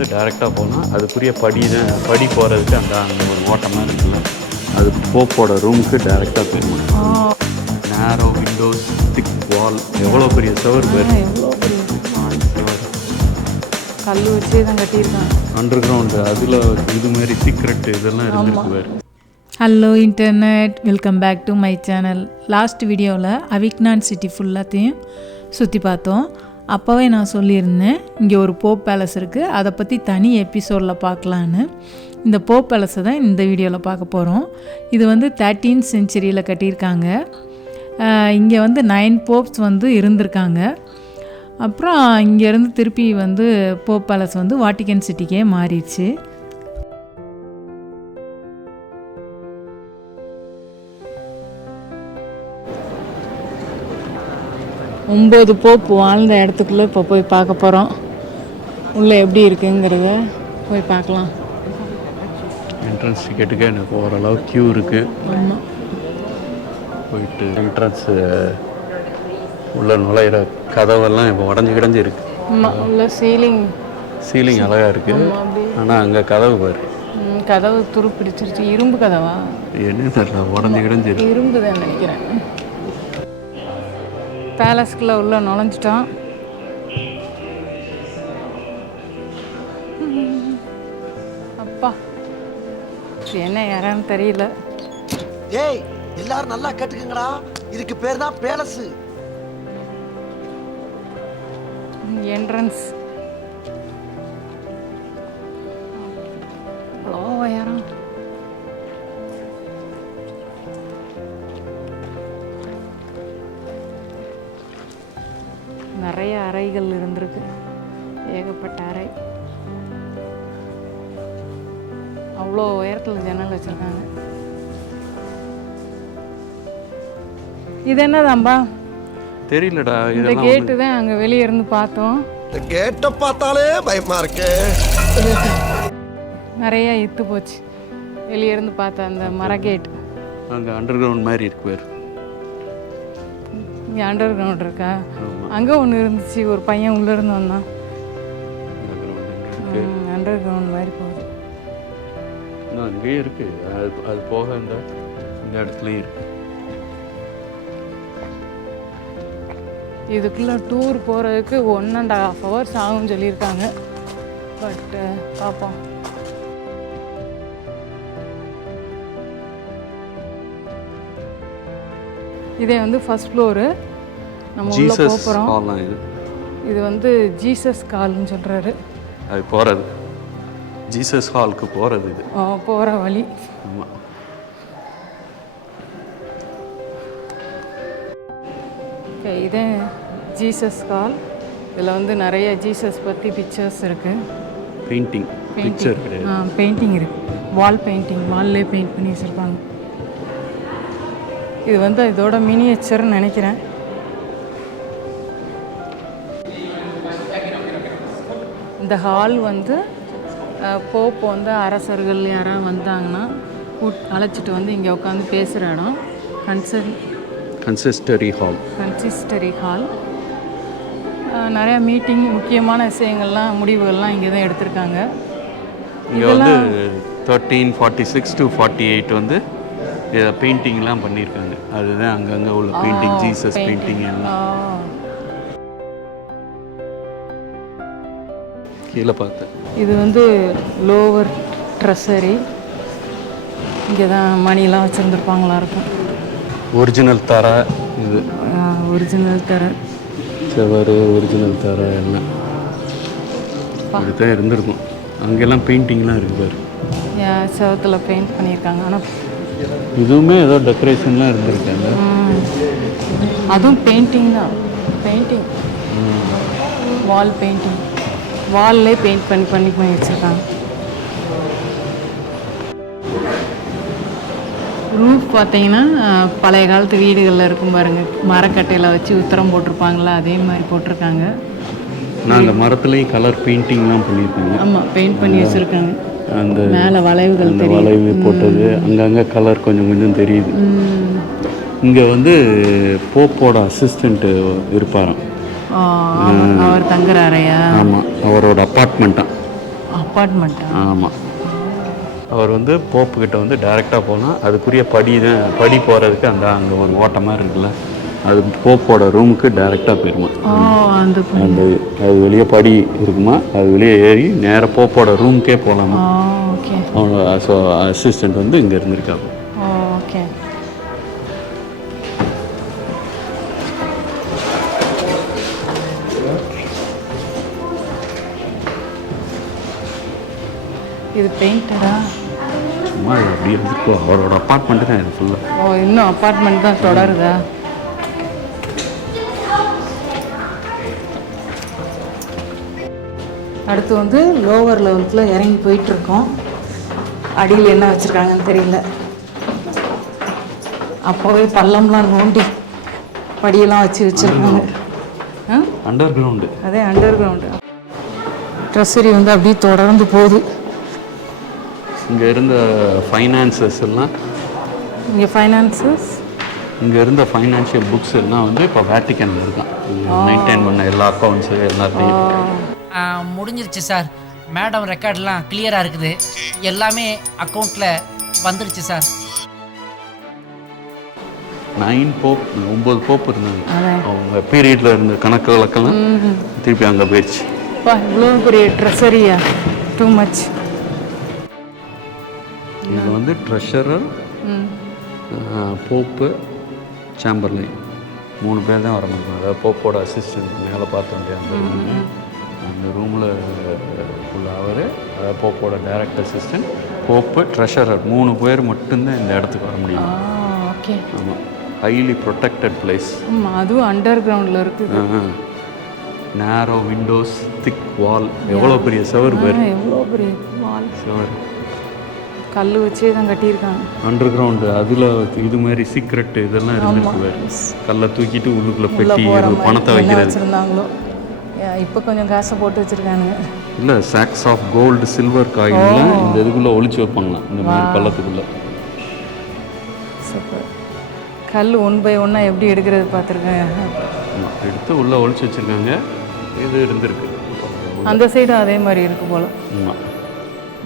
வந்து டைரெக்டாக போனால் அதுக்குரிய படி போகிறதுக்கு அந்த ஒரு ஓட்டமாக இருக்குல்ல, அது போப்போட ரூமுக்கு டைரெக்டாக போயிடணும். நேரோ விண்டோஸ், திக் வால், எவ்வளோ பெரிய சவர் பேர், எவ்வளோ பெரிய கல் வச்சு தான் கட்டியிருக்காங்க. அண்டர் கிரவுண்டு அதில் இதுமாரி சீக்ரெட் இதெல்லாம் இருந்துருக்கு வேறு. Hello internet, welcome back to my channel. Last வீடியோவில் அவிக்னான் சிட்டி ஃபுல்லாத்தையும் சுற்றி பார்த்தோம். அப்போவே நான் சொல்லியிருந்தேன் இங்கே ஒரு போப் பேலஸ் இருக்குது, அதை பற்றி தனி எபிசோடில் பார்க்கலான்னு. இந்த போப் பேலஸை தான் இந்த வீடியோவில் பார்க்க போகிறோம். இது வந்து 13th செஞ்சுரியில் கட்டியிருக்காங்க. இங்கே வந்து 9 போப்ஸ் வந்து இருந்திருக்காங்க. அப்புறம் இங்கேருந்து திருப்பி வந்து போப் பேலஸ் வந்து வாட்டிக்கன் சிட்டிக்கே மாறிடுச்சு. ஒம்பது போப் வாழ்ந்த இடத்துக்குள்ளே இப்போ போய் பார்க்க போகிறோம். உள்ளே எப்படி இருக்குங்கிறத போய் பார்க்கலாம். என்ட்ரன்ஸ் டிக்கெட்டுக்கு எனக்கு ஓரளவு க்யூ இருக்குது. ஆமாம், போயிட்டு என்ட்ரன்ஸ் உள்ள நுழையிற கதவெல்லாம் இப்போ உடஞ்சி இருக்குது. ஆமாம், உள்ள சீலிங் அழகாக இருக்குது. ஆனால் அங்கே கதவு பாரு, கதவு துரு பிடிச்சிருச்சு. இரும்பு கதவா என்ன தெரியல, உடஞ்சி இருக்கு. இரும்பு தான் நினைக்கிறேன். பேலஸ்குள்ளே உள்ள நுழைஞ்சிட்டோம். அப்பா என்ன யாரான்னு தெரியல. ஏய், எல்லாரும் நல்லா கேட்டுக்கங்கடா, இதுக்கு பேர் தான் பேலஸ். என்ட்ரன்ஸ் அவ்வளோ உயரம். நிறைய அறைகள் இருந்திருக்கு, ஏகப்பட்ட அறை. அவ்வளோ உயரத்தில் ஜன்னல் வச்சுருக்காங்க. இது என்னதாம்பா தெரியலடா, இந்த கேட்டு தான் அங்கே வெளியே இருந்து பார்த்தோம். இந்த கேட்டை பார்த்தாலே பயமா இருக்கு. நிறைய இத்து போச்சு வெளியே இருந்து பார்த்தா அந்த மர கேட். அங்கே அண்டர் கிரவுண்ட் மாதிரி இருக்கு பேர். இங்கே அண்டர் கிரவுண்ட் இருக்கா? அங்கே ஒன்று இருந்துச்சு, ஒரு பையன் உள்ளே இருந்து வந்தான். அண்டர் கிரவுண்ட் மாதிரி போகுது. இன்னும் அங்கேயே இருக்கு. அது போக இந்த இடத்துலையும் இருக்கு. இதுக்குள்ளே டூர் போகிறதுக்கு 1.5 hours ஆகும்னு சொல்லியிருக்காங்க. பட் பார்ப்போம். இதே வந்து ஃபர்ஸ்ட் ஃப்ளோரு. நம்ம உள்ள போகிறோம். இது வந்து ஜீசஸ் கால்னு சொல்கிறாரு. அது போகிறது ஜீசஸ் ஹாலுக்கு போகிறது. இது போகிற வழி. ஆமாம். ஓகே, இதே ஜீசஸ் ஹால். இதில் வந்து நிறைய ஜீசஸ் பற்றி பிக்சர்ஸ் இருக்குது. பெயிண்டிங் பெயிண்டிங் இருக்குது. வால் பெயிண்டிங், வால்லே பெயிண்ட் பண்ணி வச்சுருப்பாங்க. இது வந்து இதோட மினியேச்சர்னு நினைக்கிறேன். இந்த ஹால் வந்து போப் வந்து அரசர்கள் யாராவது வந்தாங்கன்னா அழைச்சிட்டு வந்து இங்கே உட்காந்து பேசுகிற இடம். கன்சிஸ்டரி ஹால். நிறையா மீட்டிங், முக்கியமான விஷயங்கள்லாம், முடிவுகள்லாம் இங்கே தான் எடுத்திருக்காங்க. இங்கே வந்து 1346 to 48 வந்து பெயிண்டிங்லாம் பண்ணியிருக்காங்க. அதுதான் அங்கங்கே உள்ள பெயிண்டிங், ஜீசஸ் பெயிண்டிங் எல்லாம் கீழே பார்த்தேன். இது வந்து லோவர் ட்ரெஸரி. இங்கே தான் மணிலாம் வச்சுருந்துருப்பாங்களா இருக்கும். ஒரிஜினல் தர இது, ஒரிஜினல் தர செவரு, ஒரிஜினல் தர எல்லாம் இதுதான் இருந்திருக்கும். அங்கெல்லாம் பெயிண்டிங்லாம் இருக்குது பாரு. செவத்தில் பெயிண்ட் பண்ணியிருக்காங்க. ஆனால் இதுவுமே ஏதோ டெக்கரேஷன்லாம் இருந்திருக்காங்க. அதுவும் பெயிண்டிங் தான். பெயிண்டிங், வால் பெயிண்டிங், வால்லே பெயிண்ட் பண்ணி வச்சுருக்காங்க. ரூஃப் பார்த்தீங்கன்னா பழைய காலத்து வீடுகளில் இருக்கும் பாருங்கள், மரக்கட்டையில் வச்சு உத்தரம் போட்டிருப்பாங்களா, அதே மாதிரி போட்டிருக்காங்க. நாங்கள் மரத்துலேயும் கலர் பெயிண்டிங்லாம் பண்ணியிருக்காங்க. ஆமாம், பெயிண்ட் பண்ணி வச்சுருக்காங்க. அந்த மேலே வளைவுகள், வளைவு போட்டது அங்கங்கே கலர் கொஞ்சம் தெரியுது. இங்கே வந்து போப்போட அசிஸ்டண்ட்டு இருப்பாராம். அவர் தங்குற அறையா? ஆமாம், அவரோட அப்பார்ட்மெண்ட்டாக. அப்பார்ட்மெண்ட்டா? ஆமாம். அவர் வந்து போப்புக்கிட்ட வந்து டைரெக்டாக போகலாம். அதுக்குரிய படி போகிறதுக்கு அங்கே ஒரு ஓட்ட மாதிரி இருக்குல்ல, அது போப்போட ரூமுக்கு டைரெக்டாக போயிருமா. அந்த அது வெளியே படி இருக்குமா, அது வெளியே ஏறி நேராக போப்போட ரூமுக்கே போகலாமா. ஓகே. அவங்க அசிஸ்டண்ட் வந்து இங்கே இருந்திருக்காங்க. ஓகே. இது பெயிண்டடா? சும்மா அப்படி இருந்துக்கோ, அவரோட அப்பார்ட்மெண்ட்டு தான் இது ஃபுல்லாக. இன்னும் அப்பார்ட்மெண்ட் தான் தொடருதா? அடுத்து வந்து லோவர் லெவலுக்குள்ள இறங்கி போயிட்டுருக்கோம். அடியில் என்ன வச்சுருக்காங்கன்னு தெரியல. அப்போவே பள்ளம்லாம் நோண்டி படியெல்லாம் வச்சுருக்காங்க. Under ground. அதே அண்டர் கிரவுண்டு. ட்ரெஸ்ஸரி வந்து அப்படியே தொடர்ந்து போகுது. இங்கே இருந்த ஃபைனான்சஸ் எல்லாம், இங்கே இருந்த ஃபைனான்ஷியல் புக்ஸ் எல்லாம் வந்து இப்போ வேட்டிக்கனில் இருக்கான். மெயின்டைன் பண்ண எல்லா அக்கௌண்ட்ஸு எல்லாத்தையும் முடிஞ்சிருச்சு சார். மேடம் ரெக்கார்டெலாம் கிளியராக இருக்குது. எல்லாமே அக்கௌண்ட்டில் வந்துருச்சு சார். 9 போப் இருந்தாங்க. அவங்க பீரியடில் இருந்த கணக்கு வழக்கெல்லாம் திருப்பி அங்கே போயிடுச்சு. இவ்வளோ பெரிய ட்ரெஸ்ஸரியா? Too much. இது வந்து ட்ரெஷரர், போப்பு, சாம்பர்லைன் 3 பேர் தான் வர முடியும். அதாவது போப்போட அசிஸ்டன்ட் மேலே பார்த்த முடியாது. அந்த ரூமில் ஃபுல்லாக அவர், அதாவது போப்போட டைரக்ட் அசிஸ்டன்ட், போப்பு, ட்ரெஷரர் 3 பேர் மட்டும்தான் இந்த இடத்துக்கு வர முடியும். ஓகே. ஆமாம், ஹைலி ப்ரொடெக்டட் பிளேஸ். அதுவும் அண்டர் கிரவுண்டில் இருக்குது. நேரோ விண்டோஸ், திக் வால். எவ்வளோ பெரிய செவர் பேர், எவ்வளோ பெரிய வால், செவர் கல் வச்சே தான் கட்டியிருக்காங்க. Under ground. அதில் இது மாதிரி சீக்ரெட் இதெல்லாம் இருந்துருக்கு. கல்லை தூக்கிட்டு உள்ளுக்குள்ளே பெட்டி பணத்தை வச்சுருந்தாங்களோ. இப்போ கொஞ்சம் காசை போட்டு வச்சுருக்கானுங்க. இல்லை, சாக்ஸ் ஆஃப் கோல்டு, சில்வர் காயின்லாம் இந்த இதுக்குள்ளே ஒழிச்சு வைப்பாங்களாம், இந்த மாதிரி பள்ளத்துக்குள்ளே. சூப்பர். கல் 1 by 1 எப்படி எடுக்கிறது பார்த்துருக்கேன். எடுத்து உள்ளே ஒழிச்சு வச்சுருக்காங்க. இது இருந்திருக்கு. அந்த சைடும் அதே மாதிரி இருக்கு போல். ஆமாம்,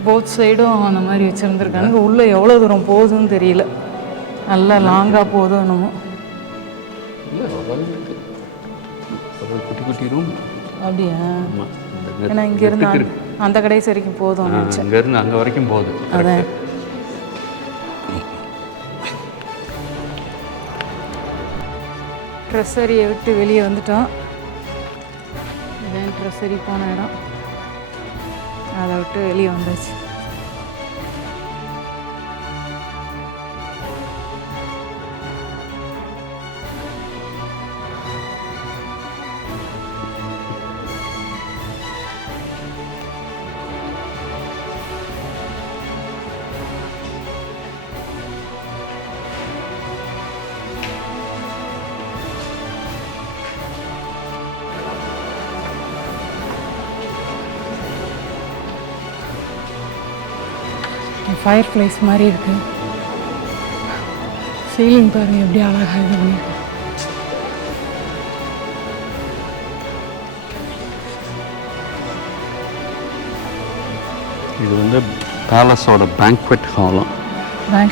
போத் சைடும் அந்த மாதிரி வச்சுருந்துருக்கானுங்க. உள்ளே எவ்வளோ தூரம் போகுதுன்னு தெரியல. நல்லா லாங்காக போதும் என்னமோ. இல்லை, குட்டி குட்டி ரூம். அப்படியா? ஏன்னா இங்கேருந்து அந்த கடைசி வரைக்கும் போதும். இங்கேருந்து அங்கே வரைக்கும் போகுது. அதான் ட்ரெஸ்ஸரியை விட்டு வெளியே வந்துட்டோம். இதான் ட்ரெஸ்ஸரி போன இடம். அதை விட்டு வெளியே வந்தாச்சு. ஃபயர் பிளேஸ் மாதிரி இருக்குது. சீலிங் பாருங்கள் எப்படி அழகாக இது பண்ணிருக்கு. இது வந்து பேலஸோட பேங்க்வெட் ஹாலும்.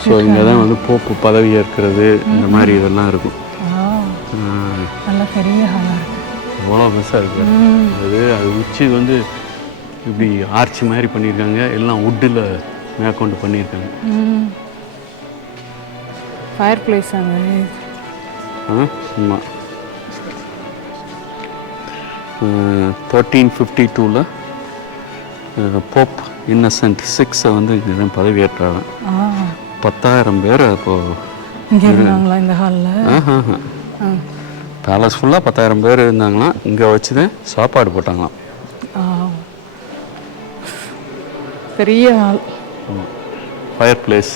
ஸோ இங்கே தான் வந்து போப்பு பதவி ஏற்கிறது, இந்த மாதிரி இதெல்லாம் இருக்கும். நல்லா பெரிய ஹாலாக இருக்குது. எவ்வளோ பெருசாக இருக்குது. அது உச்சி வந்து இப்படி ஆர்ச்சி மாதிரி பண்ணியிருக்காங்க. எல்லாம் வுட்டில் மேற்கொண்டு பண்ணியிருக்காங்க. ஃபயர் பிளேஸ் அங்கே. ஆமாம், 1352 போப் இன்னசென்ட் 6 வந்து இங்கே தான் பதவி ஏற்றாங்க. 10,000 பேர் அப்போது இங்கே இருந்தாங்களா இந்த ஹாலில்? பேலஸ் ஃபுல்லாக 10,000 பேர் இருந்தாங்களாம். இங்கே வச்சு தான் சாப்பாடு போட்டாங்களாம். பெரிய ஹால். ஃபயர் பிளேஸ்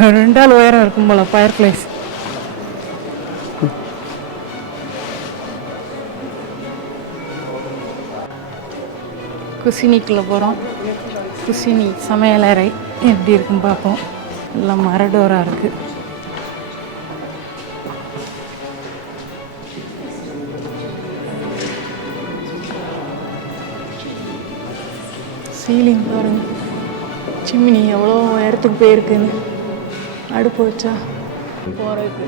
2 ஆள் உயரம் இருக்கும் போல ஃபயர் பிளேஸ். குசினிக்குள்ளே போகிறோம். குசினி சமையலறை எப்படி இருக்குன்னு பார்ப்போம். எல்லாம் மரடோராக இருக்குது. சீலிங் பாருங்க, சிம்னி எவ்வளோ உயரத்துக்கு போயிருக்குன்னு. அடுப்பு வச்சா போகிறதுக்கு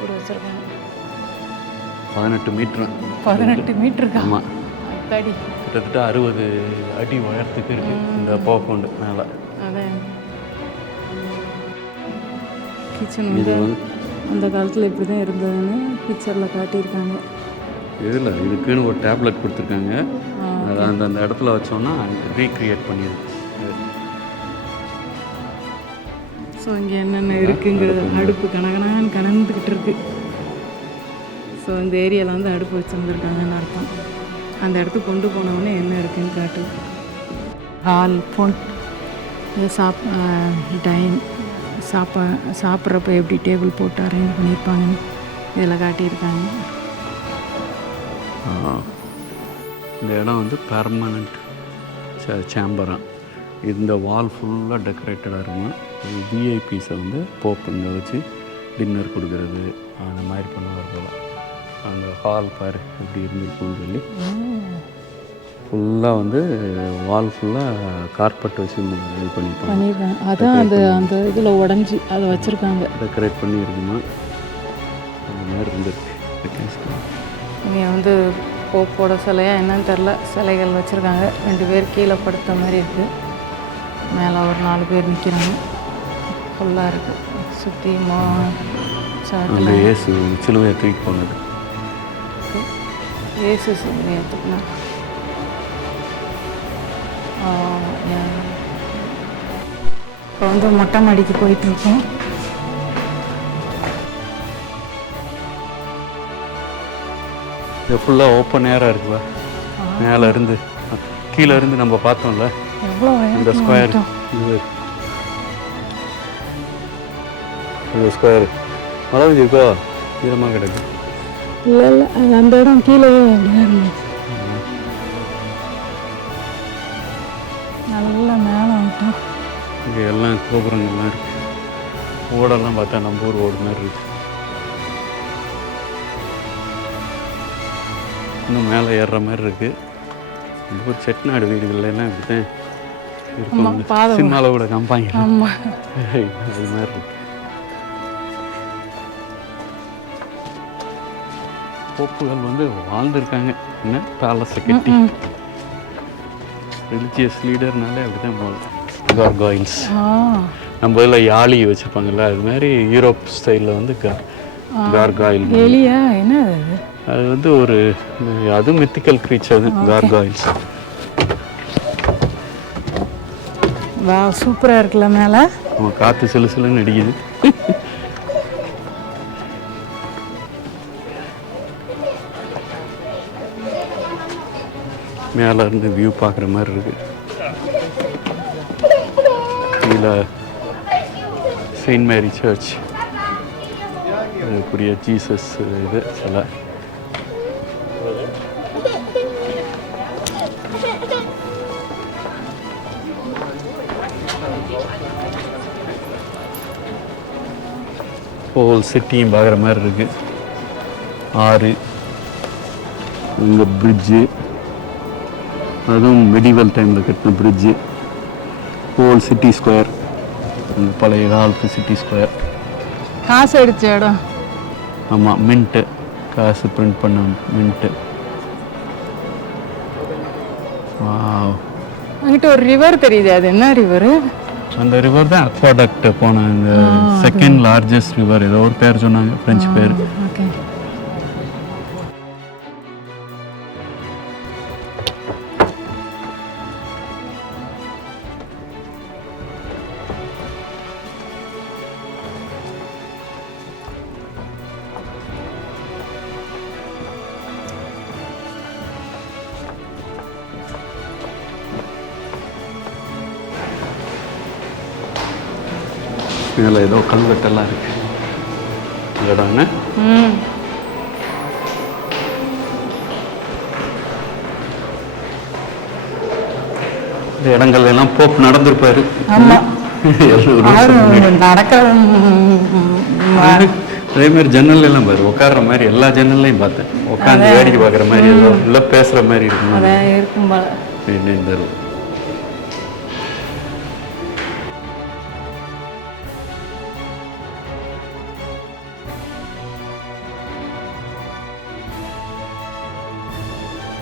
கூட வச்சுருக்காங்க. 18 மீட்ரு. 18 மீட்டருக்கா? ஆமாம், அடி கிட்டத்தட்ட 60 அடி உயரத்துக்கு இருக்குது இந்த போக்கொண்டு மேலே. அதான் கிச்சன் வந்து அந்த காலத்தில் இப்படி தான் இருந்ததுன்னு பிக்சரில் காட்டியிருக்காங்க. இதில் இதுக்குன்னு ஒரு டேப்லெட் கொடுத்துருக்காங்க. அதை அந்த இடத்துல வச்சோன்னா ரீக்ரியேட் பண்ணிடுது. ஸோ இங்கே என்னென்ன இருக்குங்கிறது அடுப்பு கனகனான்னு கனந்துக்கிட்டு இருக்கு. ஸோ இந்த ஏரியாவில் வந்து அடுப்பு வச்சுருந்துருக்காங்கன்னு அர்த்தம். அந்த இடத்துக்கு கொண்டு போனவொடனே என்ன இருக்குன்னு காட்டு. ஹால் பொன் டைன் சாப்பிட்றப்ப எப்படி டேபிள் போட்டு அரேஞ்ச் பண்ணியிருப்பாங்கன்னு இதில் காட்டியிருக்காங்க. இந்த இடம் வந்து பெர்மனண்ட் சேம்பரா. இந்த வால் ஃபுல்லாக டெக்கரேட்டடாக இருக்கும். விஐபிஸை வந்து போப் இங்கே வச்சு டின்னர் கொடுக்குறது அந்த மாதிரி பண்ணுவார் போல். அந்த ஹால் பாரு எப்படி இருந்துருக்குன்னு சொல்லி ஃபுல்லாக வந்து வால் ஃபுல்லாக கார்பெட் வச்சு இது பண்ணியிருப்பாங்க. அதான் அந்த இதில் உடஞ்சி அதை வச்சுருக்காங்க, டெக்கரேட் பண்ணியிருக்குமா அந்த மாதிரி இருந்துருக்கு. இங்கே வந்து போப்போட சிலையாக என்னன்னு தெரில, சிலைகள் வச்சுருக்காங்க. 2 பேர் கீழே படுத்த மாதிரி இருக்குது. மேலே ஒரு 4 பேர் நிற்கிறாங்க. ஃபுல்லாக இருக்குது சுற்றி அங்கே ஏசு சிலுவையை தூக்கி போனது. ஏசு சிலுவையை தூக்கினா இப்போ வந்து மொட்டை மாடிக்கு போயிட்டுருக்கோம். இது ஃபுல்லாக ஓப்பன் ஏராக இருக்குல்ல, மேலே இருந்து கீழே இருந்து நம்ம பார்த்தோம்ல எவ்வளோ இந்த ஸ்கொயர், இந்த ஸ்கொயர் வளர்ந்து இருக்கோ ஈரமாக கிடக்கு. இல்லை இல்லை, அது அந்த இடம் கீழே அப்படியே இருந்துச்சு. நல்லா மேலே வந்துட்டோம். இங்கே எல்லாம் கோபுரங்கள்லாம் இருக்குது. ஓடெல்லாம் பார்த்தா நம்ம ஊர் ஓடு மாதிரி இருக்குது. இன்னும் மேலே ஏறுற மாதிரி இருக்குது. இந்த ஊர் செட்டிநாடு வீடுகள்லாம் இப்படி தான் இருக்கும். சினிமாவில் கூட காமிப்பாங்க அது மாதிரி இருக்கு. போப்புகள் வந்து வாழ்ந்துருக்காங்க. என்ன பேலஸை கட்டி ரிலிஜியஸ் லீடர்னாலே அப்படி தான் போகலாம். கார்காயில்ஸ் நம்ம இதில் யாழி வச்சுருப்பாங்கல்ல, அது மாதிரி யூரோப் ஸ்டைலில் வந்து கார்காயில். என்ன அது வந்து ஒரு அதுவும் மித்திக்கல் க்ரீச்சர் தான் கார்காயில்ஸ். சூப்பராக இருக்குல்ல மேலே. நம்ம காற்று சிலு சிலுன்னு அடிக்குது. மேலே இருந்து வியூ பார்க்குற மாதிரி இருக்குது. கீழே செயின்ட் மேரி சர்ச், அதுக்குரிய ஜீசஸ் இது சில. ஹோல் சிட்டியும் பார்க்குற மாதிரி இருக்குது. ஆறு, இங்கே பிரிட்ஜு, அதுவும் மெடிவல் டைமில் கட்டின பிரிட்ஜு. ஹோல் சிட்டி ஸ்கொயர், அந்த பழைய காலத்து சிட்டி ஸ்கொயர். காசு அடித்த இடம். ஆமாம், மின்ட்டு, காசு பிரிண்ட் பண்ண மின்ட்டு. அங்கிட்ட ஒரு ரிவர் தெரியுது, அது என்ன ரிவர்? அந்த ரிவர் தான் அக்வாடக்ட் போன இந்த செகண்ட் லார்ஜஸ்ட் ரிவர், ஏதோ ஒரு பேர் சொன்னாங்க, ஃப்ரெஞ்சு பேர். ஓகே. இதில் ஏதோ கல்வெட்டெல்லாம் இருக்கு இடம்னு. இந்த இடங்கள் எல்லாம் போப் நடந்திருப்பாரு. அதே மாதிரி ஜன்னல் எல்லாம் பாரு, உட்கார்ற மாதிரி எல்லா ஜன்னல்லையும் பார்த்தேன். உட்காந்து வேடிக்கை பார்க்குற மாதிரி ஏதோ இல்லை பேசுகிற மாதிரி இருக்கும்.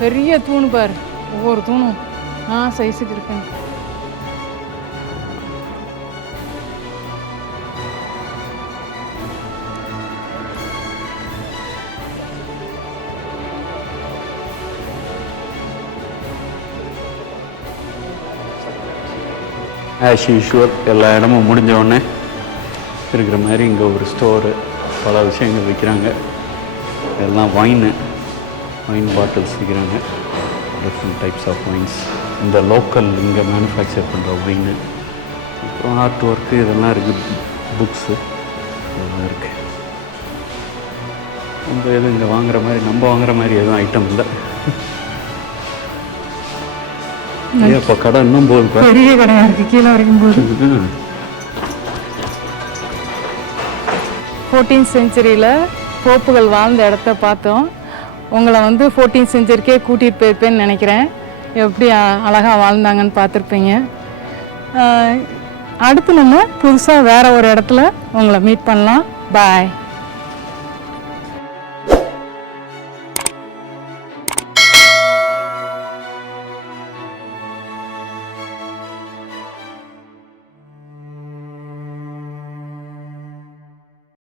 பெரிய தூணு பாரு, ஒவ்வொரு தூணும் சைஸுக்கு இருக்குங்க. ஆஸ் யூஷுவல் எல்லா இடமும் முடிஞ்ச உடனே இருக்கிற மாதிரி இங்கே ஒரு ஸ்டோரு, பல விஷயங்கள் விற்கிறாங்க. எல்லாம் வைன் பாட்டில்ஸ் விற்கிறாங்க. டிஃப்ரெண்ட் டைப்ஸ் ஆஃப் வைன்ஸ், இந்த லோக்கல் இங்கே மேனுஃபேக்சர் பண்ணுற வைன். அப்புறம் ஆர்ட் ஒர்க்கு இதெல்லாம் இருக்குது, புக்ஸு இதெல்லாம் இருக்குது. நம்ம எதுவும் இங்கே நம்ம வாங்குற மாதிரி எதுவும் ஐட்டம் இல்லை. இப்போ கடை இன்னும் போகுது, பெரிய கடையாக இருக்குது, கீழே வரைக்கும் போகுது. 14th செஞ்சுரியில் போப்புகள் வாழ்ந்த இடத்த பார்த்தோம். உங்களை 14th செஞ்சுரிக்கே கூட்டிகிட்டு போயிருப்பேன்னு நினைக்கிறேன். எப்படி அழகாக வாழ்ந்தாங்கன்னு பார்த்துருப்பீங்க. அடுத்து நம்ம புதுசாக வேறு ஒரு இடத்துல உங்களை மீட் பண்ணலாம். பாய்.